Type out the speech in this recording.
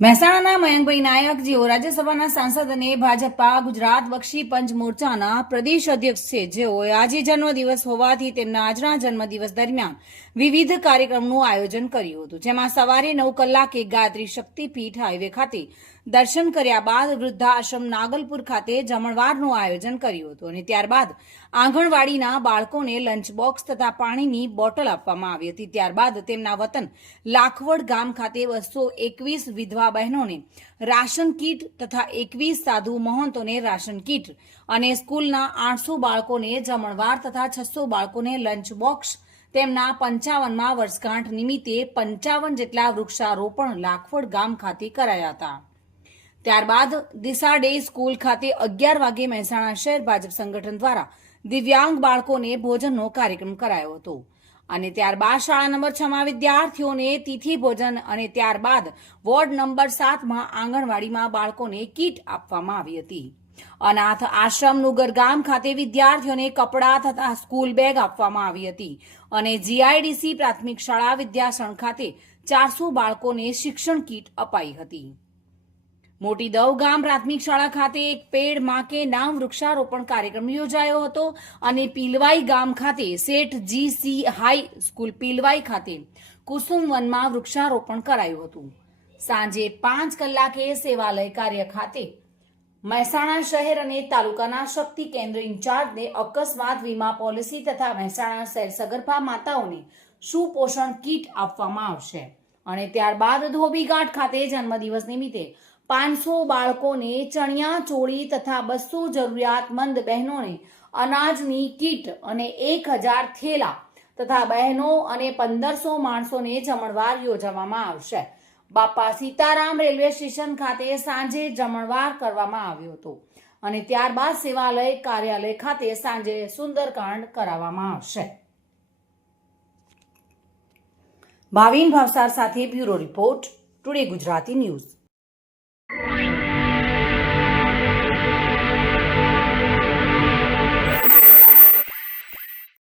મહેસાણાના મયંકભાઈ નાયક, જેઓ રાજ્યસભાના સાંસદ અને ભાજપા ગુજરાત બક્ષી પંચ મોરચાના પ્રદેશ અધ્યક્ષ છે, જેઓએ આજે જન્મદિવસ હોવાથી તેમના આજના જન્મદિવસ દરમિયાન વિવિધ કાર્યક્રમનું આયોજન કર્યું હતું, જેમાં સવારે નવ કલાકે ગાયત્રી શક્તિપીઠ હાઈવે ખાતે દર્શન કર્યા બાદ વૃદ્ધાશ્રમ નાગલપુર ખાતે જમણવારનું આયોજન કર્યું હતું અને ત્યારબાદ આંગણવાડીના બાળકોને લંચ બોક્સ તથા પાણીની બોટલ આપવામાં આવી હતી. ત્યારબાદ તેમના વતન લાખવડ ગામ ખાતે બસો એકવીસ વિધવા બહેનોને રાશન કીટ તથા એકવીસ સાધુ મહંતોને રાશન કીટ અને સ્કૂલના આઠસો બાળકોને જમણવાર તથા છસો બાળકોને લંચ બોક્સ તેમના પંચાવનમાં વર્ષગાંઠ નિમિત્તે પંચાવન જેટલા વૃક્ષારોપણ લાખવડ ગામ ખાતે કરાયા હતા. ત્યારબાદ દિશા ડે સ્કૂલ ખાતે અગિયાર વાગે મહેસાણા શહેર ભાજપ સંગઠન દ્વારા દિવ્યાંગ બાળકોને ભોજનનો કાર્યક્રમ કરાયો હતો. અને ત્યારબાદ શાળા નંબર છ માં વિદ્યાર્થીઓને તિથિ ભોજન અને ત્યારબાદ વોર્ડ નંબર સાતમાં આંગણવાડીમાં બાળકોને કીટ આપવામાં આવી હતી. અનાથ આશ્રમનું ગરગામ ખાતે વિદ્યાર્થીઓને કપડાં તથા સ્કૂલ બેગ આપવામાં આવી હતી અને જીઆઈડીસી પ્રાથમિક શાળા વિદ્યાસણ ખાતે ચારસો બાળકોને શિક્ષણ કીટ અપાઈ હતી. મોટી દવ ગામ પ્રાથમિક શાળા ખાતે એક પેડમાં કે નામ વૃક્ષારોપણ કાર્યક્રમ યોજાયો હતો અને પીલવાઈ ગામ ખાતે શેઠ જીસી હાઈ સ્કૂલ પીલવાઈ ખાતે કુસુમ વનમાં વૃક્ષારોપણ કરાયું હતું. સાંજે પાંચ કલાકે સેવાલય કાર્ય ખાતે મહેસાણા શહેર અને તાલુકાના શક્તિ કેન્દ્ર ઇન્ચાર્જને અકસ્માત વીમા પોલિસી તથા મહેસાણા શહેર સગર્ભા માતાઓને સુપોષણ કીટ આપવામાં આવશે. અને ત્યારબાદ ધોબીઘાટ ખાતે જન્મદિવસ નિમિત્તે પાંચસો બાળકોને ચણિયા ચોળી તથા બસો જરૂરિયાતમંદ બહેનોને અનાજની કીટ અને એક હજાર થેલા તથા બહેનો અને પંદરસો માણસોને જમણવાર યોજવામાં આવશે. બાપા સીતારામ રેલવે સ્ટેશન ખાતે સાંજે જમણવાર કરવામાં આવ્યો હતો અને ત્યારબાદ સેવાલય કાર્યાલય ખાતે સાંજે સુંદરકાંડ કરાવવામાં આવશે. ભાવિન ભાવસાર સાથે bureau report, today Gujarati news.